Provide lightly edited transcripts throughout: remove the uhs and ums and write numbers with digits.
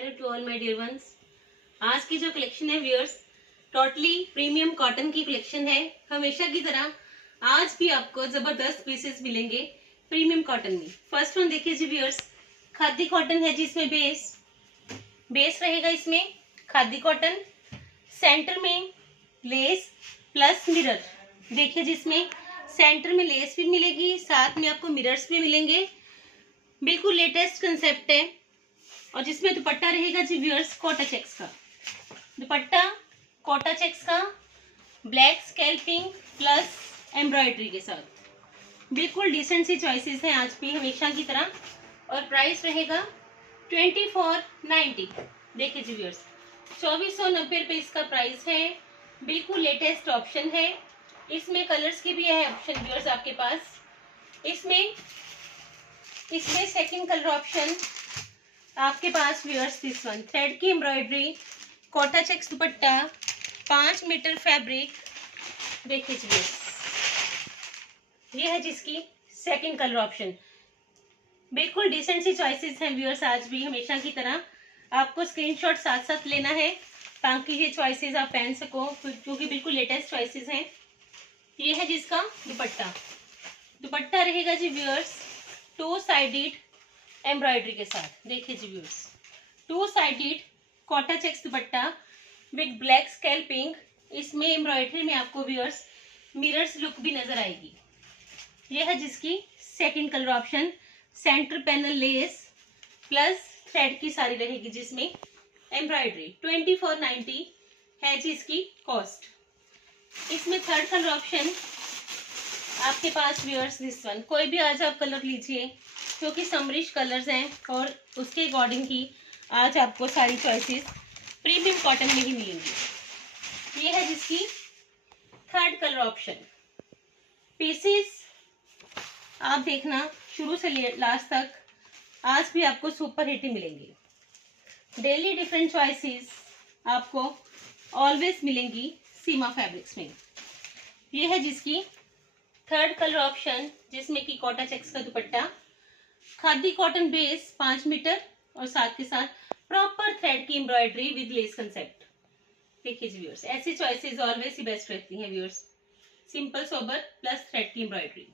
Hello to all my dear ones. आज की जो कलेक्शन है व्यूअर्स, टोटली प्रीमियम कॉटन की कलेक्शन है। हमेशा की तरह आज भी आपको जबरदस्त पीसेस मिलेंगे प्रीमियम कॉटन में। फर्स्ट वन देखिए जी व्यूअर्स, खादी कॉटन है जिसमें बेस रहेगा इसमें खादी कॉटन, सेंटर में लेस प्लस मिरर। देखिए जिसमें सेंटर में लेस भी मिलेगी, साथ में आपको मिरर्स भी मिलेंगे। बिल्कुल लेटेस्ट कंसेप्ट है। और जिसमें दुपट्टा रहेगा जी व्यूअर्स कोटा चेक्स का दुपट्टा, कोटा चेक्स का ब्लैक स्कैल्पिंग प्लस एम्ब्रॉयडरी के साथ। बिल्कुल डिसेंट सी चॉइसेस हैं आज भी हमेशा की तरह। और प्राइस रहेगा 2490। देखिए जी व्यूअर्स, 2490 रुपये इसका प्राइस है। बिल्कुल लेटेस्ट ऑप्शन है। इसमें कलर्स की भी है ऑप्शन व्यूअर्स आपके पास। इसमें सेकंड कलर ऑप्शन आपके पास व्यूअर्स, दिस वन थ्रेड की एम्ब्रॉयडरी, कोटा चेक्स दुपट्टा, 5 मीटर फैब्रिक। देखिए व्यूअर्स, ये है जिसकी सेकंड कलर ऑप्शन। बिल्कुल डिसेंट सी चॉइसेस हैं व्यूअर्स आज भी हमेशा की तरह। आपको स्क्रीनशॉट साथ साथ लेना है ताकि ये चॉइसेस आप पहन सको, क्योंकि बिल्कुल लेटेस्ट चॉइसेस हैं। ये है जिसका दुपट्टा रहेगा जी व्यूअर्स 2 साइडेड एम्ब्रॉयडरी के साथ। देखिए जी viewers, 2 sided Kota checks dupatta with black scalloping. इसमें एम्ब्रॉयडरी में आपको व्यूअर्स मिरर्स लुक भी नजर आएगी। यह है जिसकी second colour option. Centre panel less plus thread की सारी रहेगी जिसमें एम्ब्रॉयडरी। 2490 है जी इसकी कॉस्ट। इसमें थर्ड कलर ऑप्शन आपके पास व्यूअर्स, दिस वन। कोई भी आज आप कलर लीजिए क्योंकि समरिश कलर्स हैं और उसके अकॉर्डिंग ही आज आपको सारी चॉइसेस प्रीमियम कॉटन में ही मिलेंगी। ये है जिसकी थर्ड कलर ऑप्शन। पीसेस आप देखना शुरू से लास्ट तक, आज भी आपको सुपर हिट ही मिलेंगी। डेली डिफरेंट चॉइसेस आपको ऑलवेज मिलेंगी सीमा फैब्रिक्स में। ये है जिसकी थर्ड कलर ऑप्शन, जिसमें कि कोटा चेक्स का दुपट्टा, खादी कॉटन बेस 5 मीटर और साथ के साथ प्रॉपर थ्रेड की एम्ब्रॉयडरी विद लेस कंसेप्ट। देखिए व्यूअर्स, ऐसी चॉइसेस ऑलवेज ही बेस्ट रहती हैं viewers. Simple sober plus thread की एम्ब्रॉयडरी।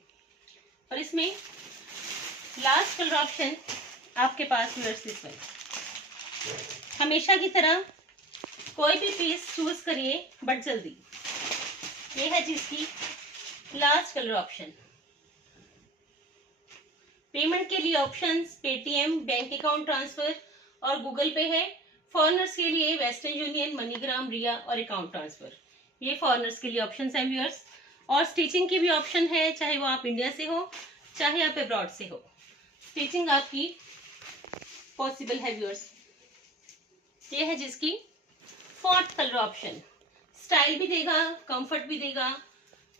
और इसमें लास्ट कलर ऑप्शन आपके पास व्यूअर्स, दिस वन। हमेशा की तरह कोई भी पीस चूज करिए बट जल्दी। ये है जिसकी लास्ट कलर ऑप्शन। पेमेंट के लिए options Paytm, bank account transfer और गूगल पे है। फॉरेनर्स के लिए वेस्टर्न यूनियन, मनीग्राम, रिया और अकाउंट ट्रांसफर। ये फॉरेनर्स के लिए ऑप्शंस हैं व्यूअर्स। और स्टिचिंग की भी ऑप्शन है, चाहे वो आप इंडिया से हो चाहे आप अब्रॉड से हो, स्टिचिंग आपकी पॉसिबल है व्यूअर्स। ये है जिसकी फोर्थ कलर ऑप्शन। स्टाइल भी देगा, कंफर्ट भी देगा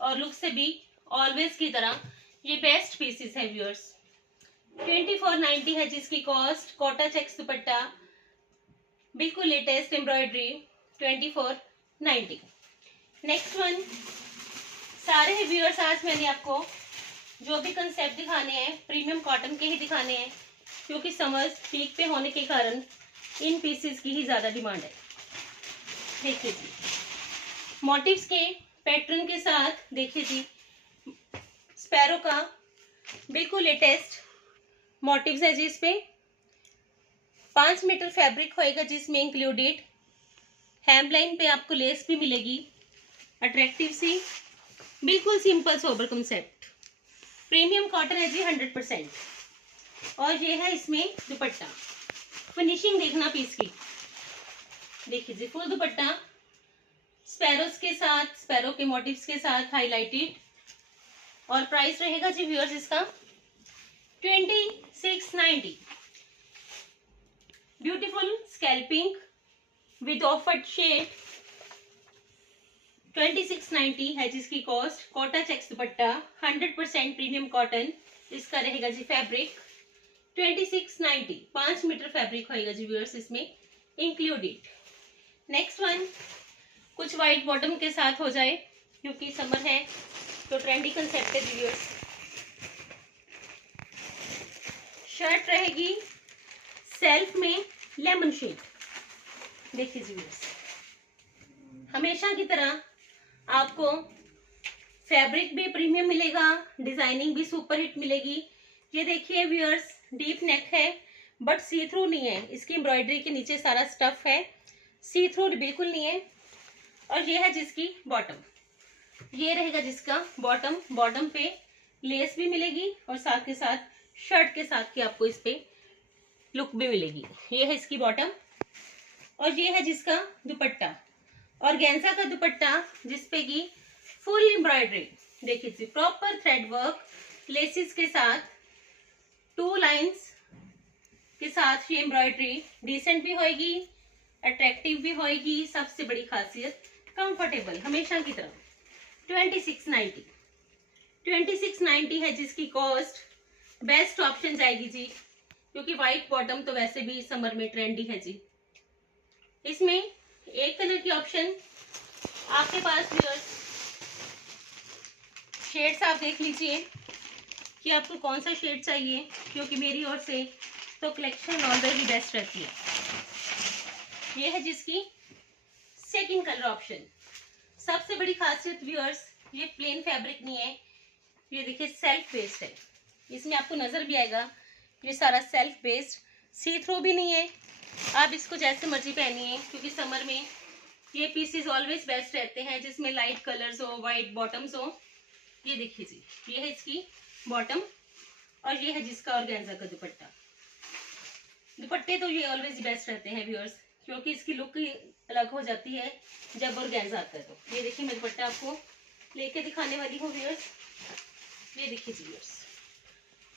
और लुक से भी ऑलवेज की तरह ये बेस्ट पीसेस है व्यूअर्स। 2490 है जिसकी कॉस्ट। कोटा चेक्स दुपट्टा, बिल्कुल लेटेस्ट एम्ब्रॉयडरी, 2490। नेक्स्ट वन, सारे ही व्यूअर्स आज मैंने आपको जो भी कंसेप्ट दिखाने हैं प्रीमियम कॉटन के ही दिखाने हैं, क्योंकि समर पीक पे होने के कारण इन पीसेस की ही ज्यादा डिमांड है। देखिए जी, मोटिव्स के पैटर्न के साथ देखिए जी, स्पैरो का बिल्कुल लेटेस्ट मोटिव्स है जी। इस पे 5 मीटर फैब्रिक होएगा जिसमें इंक्लूडेड हेमलाइन पे आपको लेस भी मिलेगी अट्रैक्टिव सी। बिल्कुल simple sober concept. Premium cotton है जी 100%। और ये है इसमें दुपट्टा। फिनिशिंग देखना पीस की। देखिए जी, फुल दुपट्टा स्पैरोस के साथ, स्पैरो के मोटिव्स के साथ हाईलाइटेड। और प्राइस रहेगा जी व्यूअर्स इसका 2690। Beautiful scalloping with offered shade, 2690 है जिसकी कॉस्ट। कोटा चेक्स दुपट्टा 100% प्रीमियम कॉटन इसका रहेगा जी फैब्रिक। 2690, 5 मीटर फैब्रिक होएगा जी व्यूअर्स इसमें इंक्लूडेड। नेक्स्ट वन, कुछ वाइट बॉटम के साथ हो जाए क्योंकि समर है तो ट्रेंडी कंसेप्ट है जी व्यूअर्स। शर्ट रहेगी सेल्फ में लेमन शेड। देखिए जी व्यूअर्स, हमेशा की तरह आपको फैब्रिक भी प्रीमियम मिलेगा, डिजाइनिंग भी सुपर हिट मिलेगी। ये देखिए व्यूअर्स, डीप नेक है बट सी थ्रू नहीं है। इसकी एम्ब्रॉयडरी के नीचे सारा स्टफ है, सी थ्रू बिल्कुल नहीं है। और ये है जिसकी बॉटम, ये रहेगा जिसका बॉटम। बॉटम पे लेस भी मिलेगी और साथ के साथ शर्ट के साथ की आपको इस पे लुक भी मिलेगी। ये है इसकी बॉटम और ये है जिसका दुपट्टा, और गेंजा का दुपट्टा जिसपे की फुल एम्ब्रॉयडरी। देखिए जी, प्रॉपर थ्रेड वर्क लेसिस के साथ 2 लाइंस के साथ ये एम्ब्रॉयडरी डिसेंट भी होएगी, अट्रैक्टिव भी होएगी। सबसे बड़ी खासियत कंफर्टेबल, हमेशा की तरह। 2690 2690 है जिसकी कॉस्ट। बेस्ट ऑप्शन जाएगी जी, क्योंकि व्हाइट बॉटम तो वैसे भी समर में ट्रेंडी है जी। इसमें एक कलर की ऑप्शन आपके पास व्यूअर्स, शेड्स आप देख लीजिए कि आपको कौन सा शेड चाहिए, क्योंकि मेरी ओर से तो कलेक्शन ऑलरेडी बेस्ट रहती है। ये है जिसकी सेकंड कलर ऑप्शन। सबसे बड़ी खासियत व्यूअर्स, ये प्लेन फैब्रिक नहीं है, ये देखिए सेल्फ बेस्ड है। इसमें आपको नजर भी आएगा ये सारा सेल्फ बेस्ड, सी थ्रू भी नहीं है। आप इसको जैसे मर्जी पहनिए, क्योंकि समर में ये पीसेस ऑलवेज बेस्ट रहते हैं जिसमें लाइट कलर्स हो, वाइट बॉटम्स हो। ये देखिए जी, ये है इसकी बॉटम और ये है जिसका ऑर्गेन्जा का दुपट्टा। दुपट्टे तो ये ऑलवेज बेस्ट रहते हैं व्यूअर्स, क्योंकि इसकी लुक ही अलग हो जाती है जब ऑर्गेन्जा आता है। तो ये देखिए, मैं दुपट्टा आपको लेके दिखाने वाली हूँ व्यूअर्स। ये देखिए जी व्यूअर्स,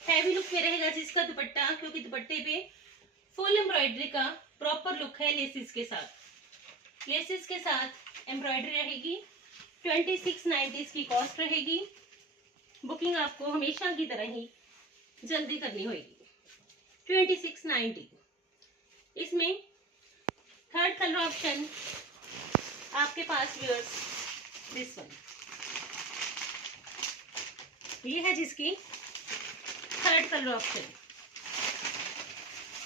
हैवी लुक में रहेगा जिसका दुपट्टा, क्योंकि दुपट्टे पे फुल एम्ब्रॉयडरी का प्रॉपर लुक है। लेसिस के साथ, लेसिस के साथ एम्ब्रॉयडरी रहेगी। 2690 की कॉस्ट रहेगी। बुकिंग आपको हमेशा की तरह ही जल्दी करनी होगी। 2690। इसमें थर्ड कलर ऑप्शन आपके पास व्यूअर्स, दिस वन। ये है जिसकी third colour option.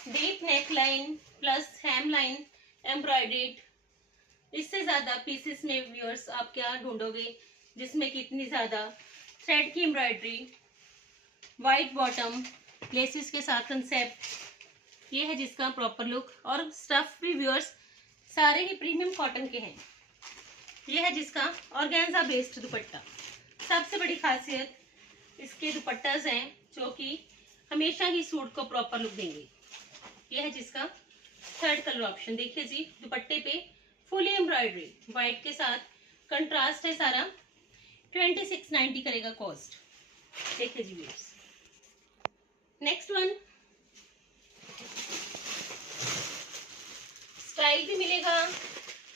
Deep neck line plus hem line embroidered. इससे ज्यादा पीसेस में व्यूअर्स आप क्या ढूंढोगे जिसमें कि इतनी ज्यादा थ्रेड की एम्ब्रॉयडरी, वाइट बॉटम, लेसिस के साथ कंसेप्ट। ये है जिसका प्रॉपर लुक, और स्टफ भी व्यूअर्स सारे ही प्रीमियम कॉटन के हैं। ये है जिसका ऑर्गेन्जा बेस्ड दुपट्टा। सबसे बड़ी खासियत इसके दुपट्टास हैं जो कि हमेशा ही सूट को प्रॉपर लुक देंगे। ये है जिसका थर्ड कलर ऑप्शन। देखिए जी, दुपट्टे पे फुली एम्ब्रॉयडरी, व्हाइट के साथ कंट्रास्ट है सारा। 2690 करेगा कॉस्ट। देखिए जी व्यूअर्स, नेक्स्ट वन। स्टाइल भी मिलेगा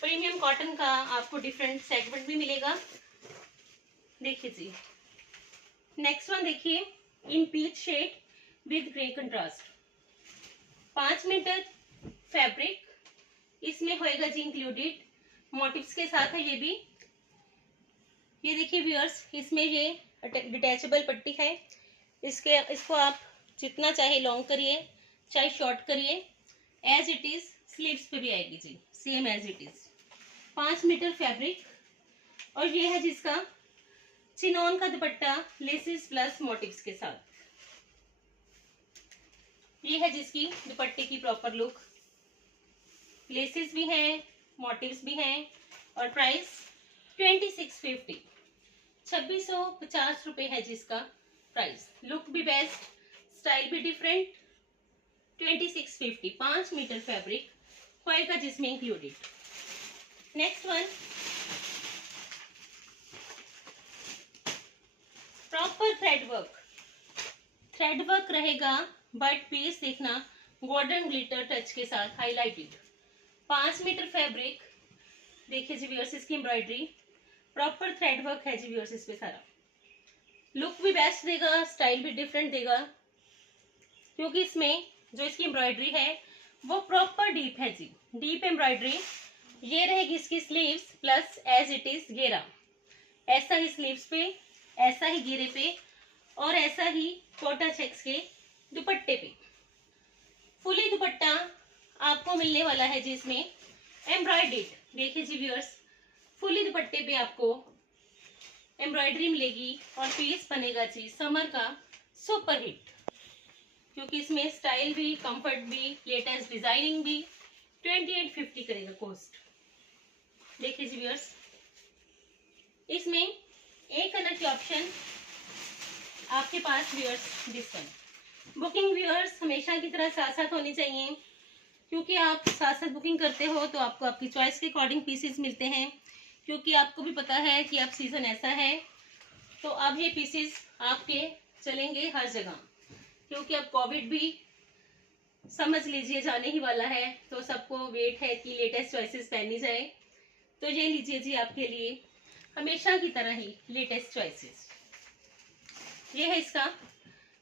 प्रीमियम कॉटन का, आपको डिफरेंट सेगमेंट भी मिलेगा। देखिए जी, नेक्स्ट वन देखिए, in peach shade with grey contrast. 5 metre fabric इसमें होएगा जी इंक्लूडेड, मोटिव्स के साथ है ये भी। ये देखिए व्यूअर्स, इसमें ये डिटैचेबल पट्टी है। इसको आप जितना चाहे लॉन्ग करिए चाहे शॉर्ट करिए, एज इट इज स्लीव्स पे भी आएगी जी, same as it is. 5 metre fabric, और ये है जिसका चिनॉन का दुपट्टा लेसिस प्लस मोटिव्स के साथ। ये है जिसकी दुपट्टे की प्रॉपर लुक, लेसिस भी हैं, मोटिव्स भी हैं, और प्राइस 2650, 2650 रुपए है जिसका प्राइस। लुक भी बेस्ट, स्टाइल भी डिफरेंट। 2650, 5 मीटर फैब्रिक होएगा जिसमें included. Next one, proper thread work. Thread work रहेगा बट पीस देखना गोल्डन ग्लिटर टच के साथ हाईलाइटेड। 5 metre fabric. देखिए जी व्यूअर्स, इसकी एम्ब्रॉयडरी प्रॉपर थ्रेड वर्क है जी व्यूअर्स इस पे सारा। लुक भी बेस्ट देगा, स्टाइल भी डिफरेंट देगा, क्योंकि इसमें जो इसकी एम्ब्रॉयडरी है वो प्रॉपर डीप है जी, डीप एम्ब्रॉयडरी। ये रहेगी इसकी sleeves plus as it is घेरा। ऐसा ही स्लीव्स पे, ऐसा ही घेरे पे, और ऐसा ही कोटा चेक्स के दुपट्टे पे। फुली दुपट्टा आपको मिलने वाला है जी इसमें एम्ब्रॉयडर्ड। देखिए जी व्यूअर्स, फुली दुपट्टे पे आपको एम्ब्रॉयडरी मिलेगी और पीस बनेगा जी समर का सुपर हिट, क्योंकि इसमें स्टाइल भी, कंफर्ट भी, लेटेस्ट डिजाइनिंग भी। 2850 करेगा कॉस्ट। देखिए जी व्यूअर्स, इसमें एक कलर की ऑप्शन आपके पास viewers this one. Booking viewers हमेशा की तरह साथ साथ होनी चाहिए, क्योंकि आप साथ साथ बुकिंग करते हो तो आपको आपकी चॉइस के अकॉर्डिंग पीसेस मिलते हैं, क्योंकि आपको भी पता है कि अब सीजन ऐसा है तो अब ये पीसेस आपके चलेंगे हर जगह, क्योंकि अब कोविड भी समझ लीजिए जाने ही वाला है, तो सबको वेट है कि लेटेस्ट चॉइसेस पहनी जाए। तो ये लीजिए जी आपके लिए हमेशा की तरह ही लेटेस्ट चॉइसेस। ये है इसका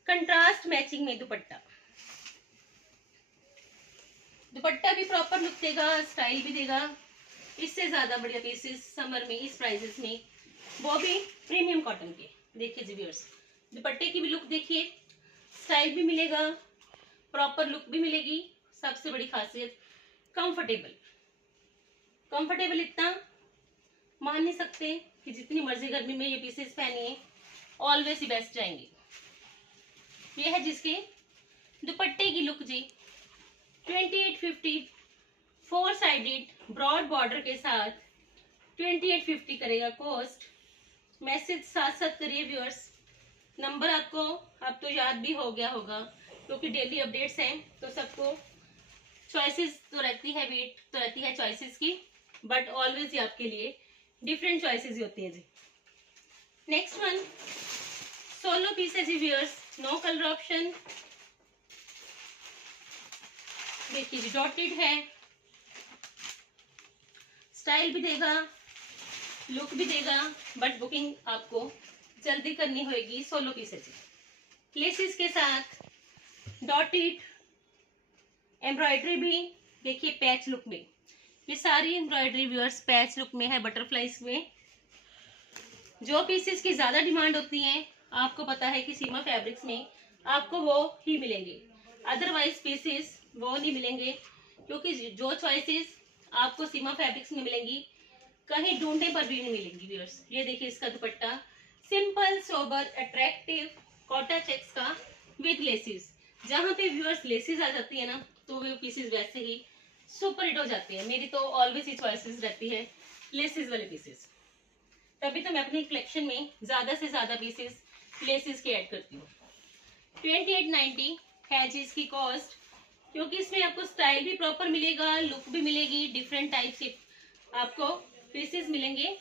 कंट्रास्ट मैचिंग में दुपट्टा। दुपट्टा भी प्रॉपर लुक देगा, स्टाइल भी देगा। इससे ज्यादा बढ़िया पीसेस समर में इस प्राइसेस में, वो भी प्रीमियम कॉटन के। देखिए जी व्यूअर्स, दुपट्टे की भी लुक देखिए, स्टाइल भी मिलेगा, प्रॉपर लुक भी मिलेगी। सबसे बड़ी खासियत कंफर्टेबल। कंफर्टेबल इतना मान नहीं सकते कि जितनी मर्जी गर्मी में ये पीसेस पहनिए ऑलवेज ही बेस्ट जाएंगे। ये है जिसके दुपट्टे की लुक जी। 2850 फोर साइडेड ब्रॉड बॉर्डर के साथ 2850 करेगा कॉस्ट। मैसेज साथ साथ करिए व्यूअर्स। नंबर आपको अब तो याद भी हो गया होगा, क्योंकि डेली अपडेट्स हैं तो सबको चॉइसेस तो रहती है, वेट तो रहती है चॉइसेस की, बट ऑलवेज ही आपके लिए डिफरेंट चॉइसेस ही होती है जी। नेक्स्ट वन सोलो पीस है जी व्यूअर्स, नो कलर ऑप्शन। देखिए जी डॉटेड है, स्टाइल भी देगा, लुक भी देगा, बट बुकिंग आपको जल्दी करनी होगी। सोलो पीस है जी, लेसेस के साथ डॉटेड एम्ब्रॉयडरी भी। देखिए पैच लुक में, ये सारी एम्ब्रॉयडरी व्यूअर्स पैच लुक में है, बटरफ्लाइज में। जो पीसेस की ज्यादा डिमांड होती है, आपको पता है कि सीमा फैब्रिक्स में आपको वो ही मिलेंगे, अदरवाइज पीसेस वो नहीं मिलेंगे, क्योंकि जो चॉइसेस आपको सीमा फैब्रिक्स में मिलेंगी कहीं ढूंढने पर भी नहीं मिलेंगी व्यूअर्स। ये देखिए इसका दुपट्टा, simple sober attractive Kota checks का विद लेसिस। जहाँ पे व्यूअर्स लेसिस आ जाती है ना, तो वो पीसेस वैसे ही सुपर हिट हो जाते हैं। मेरी तो ऑलवेज ही चॉइसेस रहती है लेसिस वाले पीसेस, तभी तो मैं अपनी कलेक्शन में ज्यादा से ज्यादा पीसेस लेसिस के ऐड करती हूँ। 2890 है जी इसकी कॉस्ट, क्योंकि इसमें आपको स्टाइल भी प्रॉपर मिलेगा, लुक भी मिलेगी, डिफरेंट टाइप से आपको पीसेस मिलेंगे।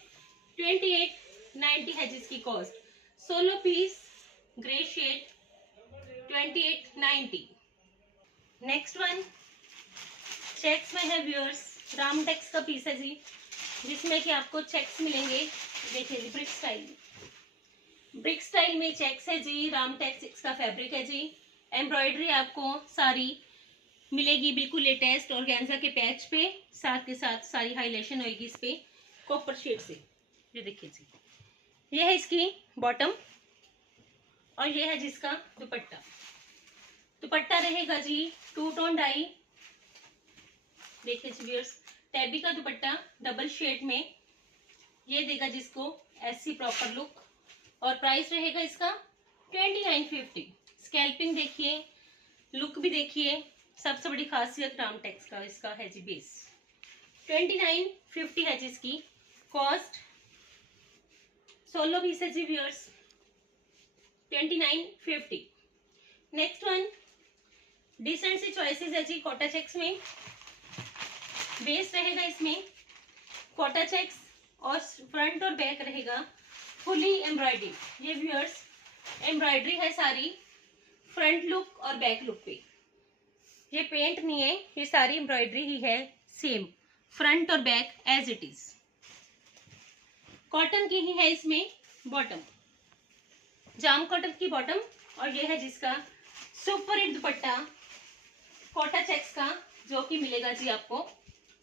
2890 है जिसकी cost. Solo piece grey shade 2890। Next one checks में है व्यूअर्स, रामटेक्स का पीस है जी, जिसमें कि आपको चेक्स मिलेंगे। देखिए जी ब्रिक स्टाइल, ब्रिक स्टाइल में चेक्स है जी, रामटेक्स का फैब्रिक है जी। एम्ब्रॉयडरी आपको सारी मिलेगी बिल्कुल लेटेस्ट ऑर्गेन्जा के पैच पे, साथ के साथ सारी हाईलाइशन होगी इस पे कॉपर शेड से। ये देखिए जी, ये है इसकी बॉटम और ये है जिसका दुपट्टा। दुपट्टा रहेगा जी टू टोन डाई। देखिए जी व्यूअर्स, टैबी का दुपट्टा डबल शेड में, ये देगा जिसको ऐसी प्रॉपर लुक, और प्राइस रहेगा इसका 2950। स्कैल्पिंग देखिए, लुक भी देखिए, सबसे बड़ी खासियत रामटेक्स का इसका है जी बेस। 2950 है जिसकी कॉस्ट। सोलो पीस है जी व्यूअर्स 2950। नेक्स्ट वन डिसेंट सी चॉइसेस है जी कोटा चेक्स में। बेस रहेगा इसमें कोटा चेक्स और फ्रंट और बैक रहेगा फुली एम्ब्रॉयडरी। ये व्यूअर्स एम्ब्रॉयडरी है सारी फ्रंट लुक और बैक लुक पे, ये पेंट नहीं है, ये सारी एम्ब्रॉयडरी ही है सेम फ्रंट और back as it is. Cotton की ही है इसमें बॉटम, जाम कॉटन की बॉटम, और ये है जिसका सुपर हिट दुपट्टा कोटा चेक्स का, जो कि मिलेगा जी आपको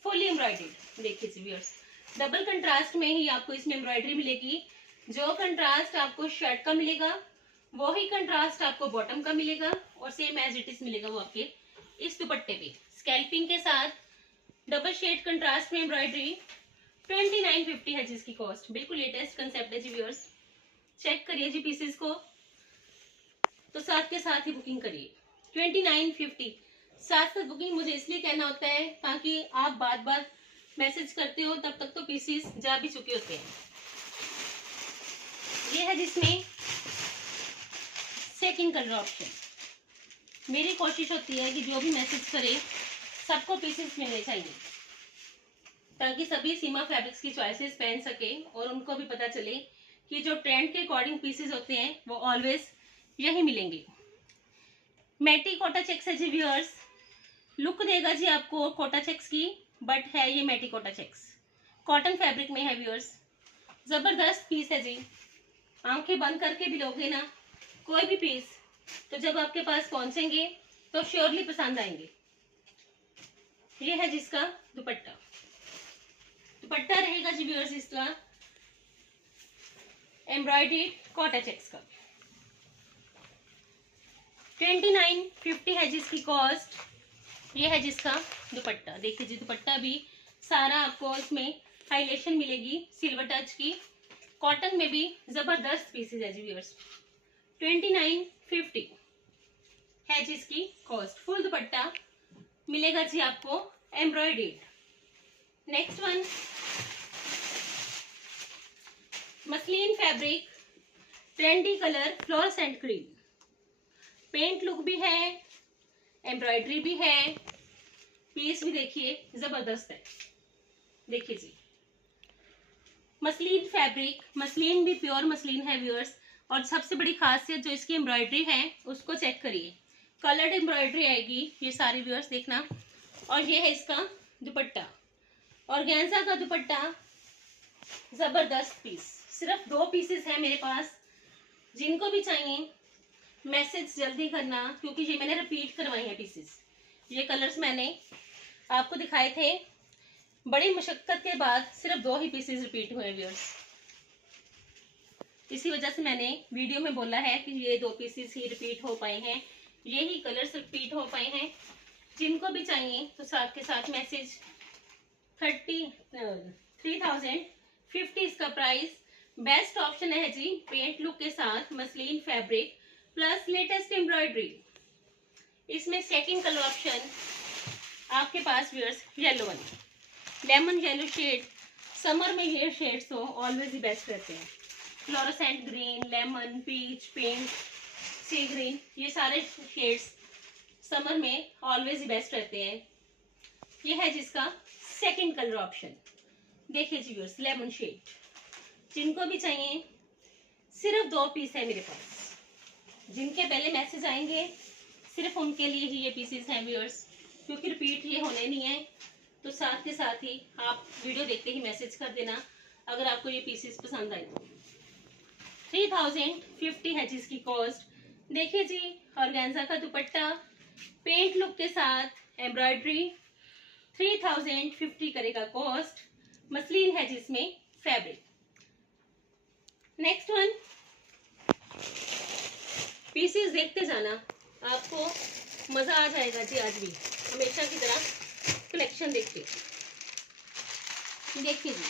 फुली एम्ब्रॉयडर्ड। देखिए जी व्यूअर्स, डबल कंट्रास्ट में ही आपको इसमें एम्ब्रॉयडरी मिलेगी। जो कंट्रास्ट आपको शर्ट का मिलेगा वो ही कंट्रास्ट आपको बॉटम का मिलेगा, और सेम एज इट इज मिलेगा वो आपके इस दुपट्टे पे। स्कैल्पिंग के साथ डबल शेड कंट्रास्ट में एम्ब्रॉयडरी 2950 है जिसकी कॉस्ट। बिल्कुल लेटेस्ट कंसेप्ट है जी व्यूअर्स, चेक करिए जी पीसेस को, तो साथ के साथ ही बुकिंग करिए। 2950 साथ साथ बुकिंग मुझे इसलिए कहना होता है ताकि आप बार बार मैसेज करते हो, तब तक तो पीसेस जा भी चुके होते हैं। ये है जिसमें सेकंड कलर ऑप्शन। मेरी कोशिश होती है कि जो भी मैसेज करे सबको पीसेस मिलने चाहिए, ताकि सभी सीमा फैब्रिक्स की चॉइसेस पहन सके और उनको भी पता चले कि जो ट्रेंड के अकॉर्डिंग पीसेस होते हैं वो ऑलवेज यही मिलेंगे। मैटी कोटा चेक्स है जी व्यूअर्स, लुक देगा जी आपको कोटा चेक्स की, बट है ये मैटी कोटा चेक्स, कॉटन फैब्रिक में है व्यूअर्स। जबरदस्त पीस है जी, आंखें बंद करके भी लोगे ना कोई भी पीस, तो जब आपके पास पहुंचेंगे तो श्योरली पसंद आएंगे। ये है जिसका दुपट्टा, दुपट्टा रहेगा जी व्यूअर्स इसका एम्ब्रॉयडरी कोटा चेक्स का। 2950 है जिसकी कॉस्ट। ये है जिसका दुपट्टा, देखिए जी दुपट्टा भी सारा आपको इसमें हाईलाइटेशन मिलेगी सिल्वर टच की, कॉटन में भी जबरदस्त पीसेज है जी व्यूअर्स। 2950 है जिसकी कॉस्ट। फुल दुपट्टा मिलेगा जी आपको embroidery. Next one muslin fabric, trendy colour fluorescent cream, paint look भी है, एम्ब्रॉयडरी भी है, पीस भी देखिए जबरदस्त है। देखिए जी मसलिन फैब्रिक, मसलिन भी प्योर मसलिन है व्यूअर्स, और सबसे बड़ी खासियत जो इसकी एम्ब्रॉयडरी है उसको चेक करिए, कलर्ड एम्ब्रॉयडरी आएगी ये सारी व्यूअर्स देखना। और ये है इसका दुपट्टा, ऑर्गेन्जा का दुपट्टा, जबरदस्त पीस। सिर्फ 2 पीसेस है मेरे पास, जिनको भी चाहिए मैसेज जल्दी करना, क्योंकि ये मैंने रिपीट करवाए हैं पीसेस। ये कलर्स मैंने आपको दिखाए थे, बड़ी मुशक्कत के बाद सिर्फ 2 ही पीसेस रिपीट हुए व्यूअर्स, इसी वजह से मैंने वीडियो में बोला है कि ये 2 पीसेस ही रिपीट हो पाए हैं, यही कलर्स रिपीट हो पाए हैं। जिनको भी चाहिए तो साथ के साथ मैसेज 3050 इसका प्राइस। बेस्ट ऑप्शन है जी, पेंट लुक के साथ muslin fabric plus latest embroidery. इसमें सेकंड कलर ऑप्शन आपके पास व्यूअर्स येलो वाली, लेमन येलो शेड। समर में ये शेड्स तो ऑलवेज ही बेस्ट रहते हैं, fluorescent green, lemon, peach, pink, sea green, ये सारे शेड्स समर में ऑलवेज ही बेस्ट रहते हैं। ये है जिसका सेकंड कलर ऑप्शन, देखिए जी व्यूअर्स लेमन शेड। जिनको भी चाहिए सिर्फ 2 पीस है मेरे पास, जिनके पहले मैसेज आएंगे सिर्फ उनके लिए ही ये पीसेस हैं व्यूअर्स, क्योंकि रिपीट ये होने नहीं है। तो साथ के साथ ही आप वीडियो देखते ही मैसेज कर देना अगर आपको ये पीसेस पसंद आए तो। 3050 है जिसकी कॉस्ट। देखिए जी ऑर्गेन्जा का दुपट्टा, पेंट लुक के साथ एम्ब्रॉयडरी, 3050 करेगा कॉस्ट। मसलिन है जिसमें फैब्रिक। नेक्स्ट वन, पीसेस देखते जाना, आपको मजा आ जाएगा जी। आज भी हमेशा की तरह कलेक्शन देखिए। देखिए जी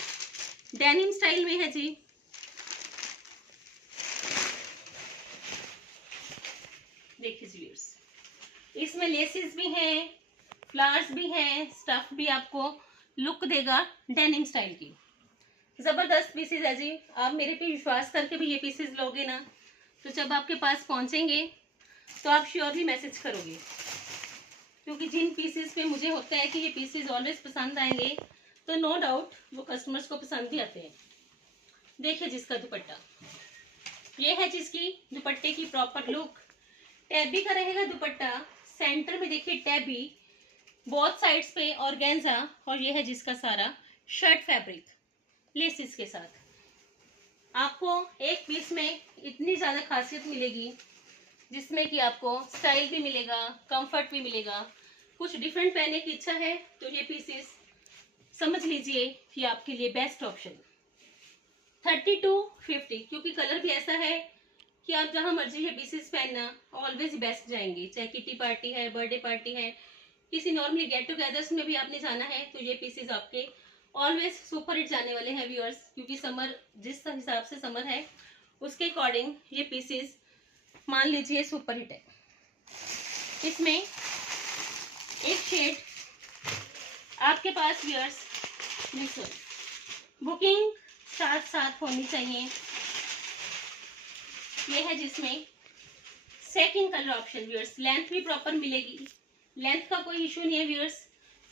डेनिम स्टाइल में है जी, देखिए जी व्यूअर्स, इसमें लेसेस भी हैं, फ्लावर्स भी हैं, स्टफ भी आपको लुक देगा डेनिम स्टाइल की। जबरदस्त पीसेस है जी, आप मेरे पे विश्वास करके भी ये पीसेस लोगे ना, तो जब आपके पास पहुंचेंगे तो आप श्योरली मैसेज करोगे, क्योंकि जिन पीसेस पे मुझे होता है कि ये पीसेस ऑलवेज पसंद आएंगे, तो नो डाउट वो कस्टमर्स को पसंद भी आते हैं। देखिए जिसका दुपट्टा, ये है जिसकी दुपट्टे की प्रॉपर लुक। टैबी का रहेगा दुपट्टा, सेंटर में देखिए टैबी, बोथ साइड्स पे ऑर्गेन्जा, और ये है जिसका सारा शर्ट फैब्रिक लेसिस के साथ। आपको एक पीस में इतनी ज्यादा खासियत मिलेगी, जिसमें कि आपको स्टाइल भी मिलेगा, कंफर्ट भी मिलेगा। कुछ डिफरेंट पहनने की इच्छा है तो ये पीसेस समझ लीजिए कि आपके लिए बेस्ट ऑप्शन। 3250, क्योंकि कलर भी ऐसा है कि आप जहां मर्जी ये पीसेस पहनना ऑलवेज बेस्ट जाएंगे, चाहे किटी पार्टी है, बर्थडे पार्टी है, किसी नॉर्मली गेट टुगेदर्स में भी आपने जाना है तो ये पीसेस आपके ऑलवेज सुपर हिट जाने वाले हैं व्यूअर्स, क्योंकि समर जिस हिसाब से समर है उसके अकॉर्डिंग ये पीसेस मान लीजिए सुपर हिट है। इसमें एक शेड आपके पास व्यूअर्स बुकिंग साथ साथ होनी चाहिए, ये है जिसमें second colour option viewers. Length भी प्रॉपर मिलेगी, लेंथ का कोई इशू नहीं है व्यूअर्स।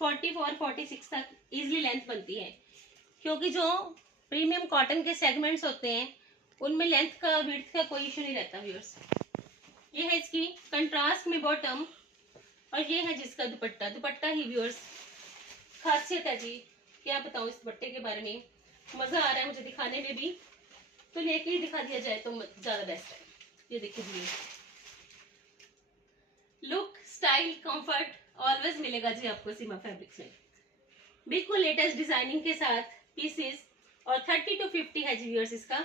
44-46 तक इजीली लेंथ बनती है, क्योंकि जो प्रीमियम कॉटन के सेगमेंट्स होते हैं उनमें लेंथ का विड्थ का कोई इशू नहीं रहता व्यूअर्स। ये है इसकी कंट्रास्ट में बॉटम और ये है जिसका दुपट्टा। दुपट्टा ही व्यूअर्स खासियत है जी, क्या बताऊं इस दुपट्टे के बारे में। मजा आ रहा है मुझे दिखाने में भी, तो लेके ही दिखा दिया जाए तो ज्यादा बेस्ट है। ये देखिए लुक, स्टाइल, कंफर्ट ऑलवेज मिलेगा जी आपको सीमा फैब्रिक्स में, बिल्कुल लेटेस्ट डिजाइनिंग के साथ पीसेस। और 30 to 50 है जी व्यूअर्स इसका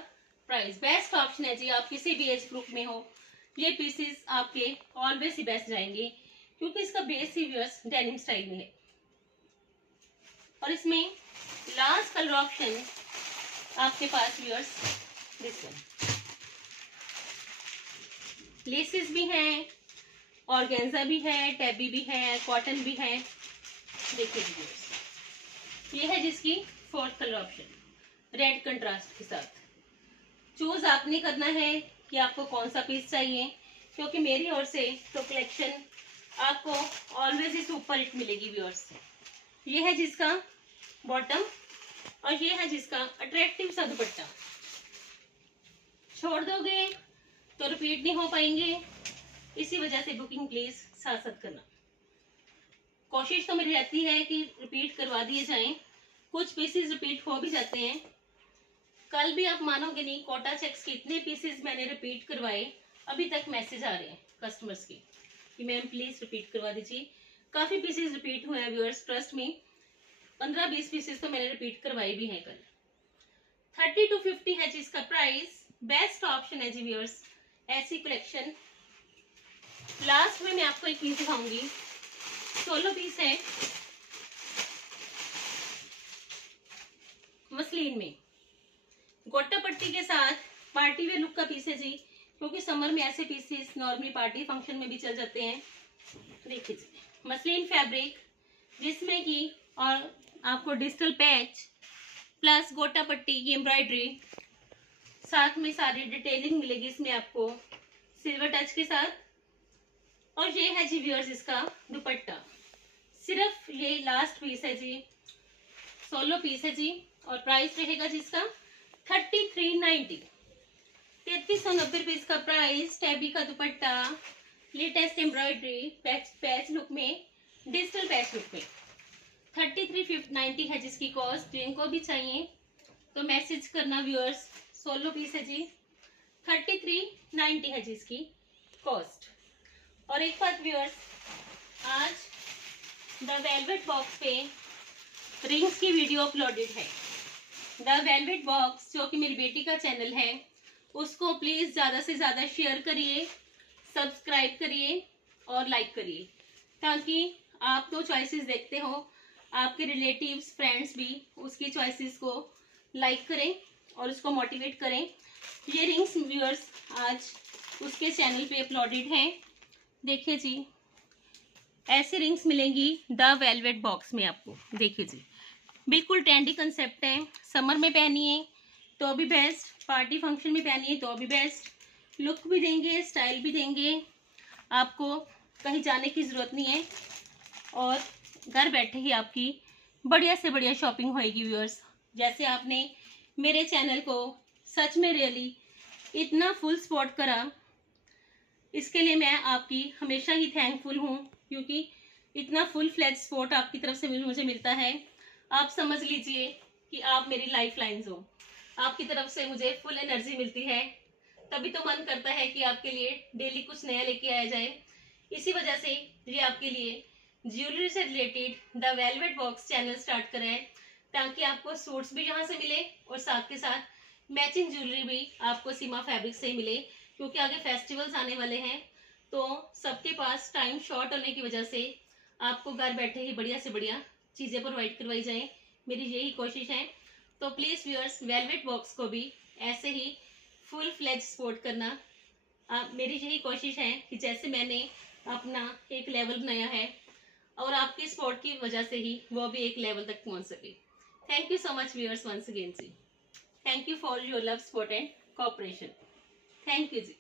प्राइस। बेस्ट ऑप्शन है जी, आप किसी भी एज ग्रुप में हो ये पीसेस आपके ऑलवेज ही बेस्ट जाएंगे, क्योंकि इसका बेस ही व्यूअर्स डेनिम स्टाइल में है। और इसमें लास्ट कलर ऑप्शन आपके पास व्यूअर्स दिस वन। लेसेस भी हैं, ऑर्गेन्जा भी है, टैबी भी है, कॉटन भी है। देखिए व्यूअर्स ये है जिसकी fourth colour option red contrast के साथ। चूज आपने करना है कि आपको कौन सा पीस चाहिए, क्योंकि मेरी ओर से तो कलेक्शन आपको ऑलवेज ही सुपर हिट मिलेगी व्यूअर्स। ये है जिसका बॉटम और ये है जिसका अट्रैक्टिव सा दुपट्टा। छोड़ दोगे तो रिपीट नहीं हो पाएंगे, इसी वजह से बुकिंग प्लीज साथ साथ करना। कोशिश तो मेरी रहती है कि रिपीट करवा दिए जाएं, कुछ पीसेस रिपीट हो भी जाते हैं। कल भी आप मानोगे नहीं, कोटा चेक्स के इतने पीसेस मैंने रिपीट करवाए, अभी तक मैसेज आ रहे हैं कस्टमर्स के कि मैम प्लीज रिपीट करवा दीजिए। काफी पीसेस रिपीट हुए हैं व्यूअर्स, ट्रस्ट में 15-20 पीसेस तो मैंने रिपीट करवाए भी हैं कल। 30 to 50 है जिसका प्राइस। बेस्ट ऑप्शन है जी व्यूअर्स ऐसी कलेक्शन। लास्ट में मैं आपको एक पीस दिखाऊंगी, सोलो पीस है मसलिन में गोटा पट्टी के साथ, पार्टी वेयर लुक का पीस है जी, क्योंकि समर में ऐसे पीसेस नॉर्मली पार्टी फंक्शन में भी चल जाते हैं। देखिए मसलिन फैब्रिक जिसमें कि और आपको डिजिटल पैच प्लस गोटा पट्टी की एम्ब्रॉयडरी, साथ में सारी डिटेलिंग मिलेगी इसमें आपको सिल्वर टच के साथ। और ये है जी व्यूअर्स इसका दुपट्टा। सिर्फ ये लास्ट पीस है जी, सोलो पीस है जी, और प्राइस रहेगा जी इसका 3390। 3390 रुपये इसका प्राइस। टैबी का दुपट्टा, लेटेस्ट एम्ब्रॉयडरी, पैच लुक में, डिजिटल पैच लुक में 3390 है जिसकी कॉस्ट। जिनको भी चाहिए तो मैसेज करना व्यूअर्स। सोलो पीस है जी, 3390 है जिसकी कॉस्ट। और एक बात व्यूअर्स, आज द वेलवेट बॉक्स पे रिंग्स की वीडियो अपलोडेड है। द वेलवेट बॉक्स जो कि मेरी बेटी का चैनल है, उसको प्लीज ज्यादा से ज्यादा शेयर करिए, सब्सक्राइब करिए और लाइक करिए, ताकि आप तो चॉइसेस देखते हो, आपके रिलेटिव्स फ्रेंड्स भी उसकी चॉइसेस को लाइक करें और उसको मोटिवेट करें। ये रिंग्स व्यूअर्स आज उसके चैनल पे अपलोडेड हैं। देखिए जी ऐसी रिंग्स मिलेंगी द वेलवेट बॉक्स में आपको। देखिए जी बिल्कुल ट्रेंडी कंसेप्ट है, समर में पहनिए तो भी बेस्ट, पार्टी फंक्शन में पहनिए तो भी बेस्ट, लुक भी देंगे, स्टाइल भी देंगे, आपको कहीं जाने की ज़रूरत नहीं है और घर बैठे ही आपकी बढ़िया से बढ़िया शॉपिंग होएगी व्यूअर्स। जैसे आपने मेरे चैनल को सच में रियली इतना फुल सपोर्ट करा, इसके लिए मैं आपकी हमेशा ही थैंकफुल हूँ, क्योंकि इतना फुल फ्लैज सपोर्ट आपकी तरफ से मुझे मिलता है। आप समझ लीजिए कि आप मेरी लाइफ लाइन्स हो, आपकी तरफ से मुझे फुल एनर्जी मिलती है, तभी तो मन करता है कि आपके लिए डेली कुछ नया लेके आया जाए। इसी वजह से ये आपके लिए ज्वेलरी से related the velvet box channel start करा है, ताकि आपको सूट्स भी यहाँ से मिले और साथ के साथ मैचिंग ज्वेलरी भी आपको सीमा फैब्रिक से ही मिले, क्योंकि आगे फेस्टिवल्स आने वाले हैं तो सबके पास टाइम शॉर्ट होने की वजह से आपको घर बैठे ही बढ़िया से बढ़िया चीज़ें प्रोवाइड करवाई जाएं, मेरी यही कोशिश है। तो प्लीज़ व्यूअर्स, वेलवेट बॉक्स को भी ऐसे ही फुल फ्लेज सपोर्ट करना। मेरी यही कोशिश है कि जैसे मैंने अपना एक लेवल बनाया है और आपकी सपोर्ट की वजह से ही वो भी एक लेवल तक पहुंच सके। Thank you so much viewers once again जी। Thank you for your love, support and cooperation. Thank you ji.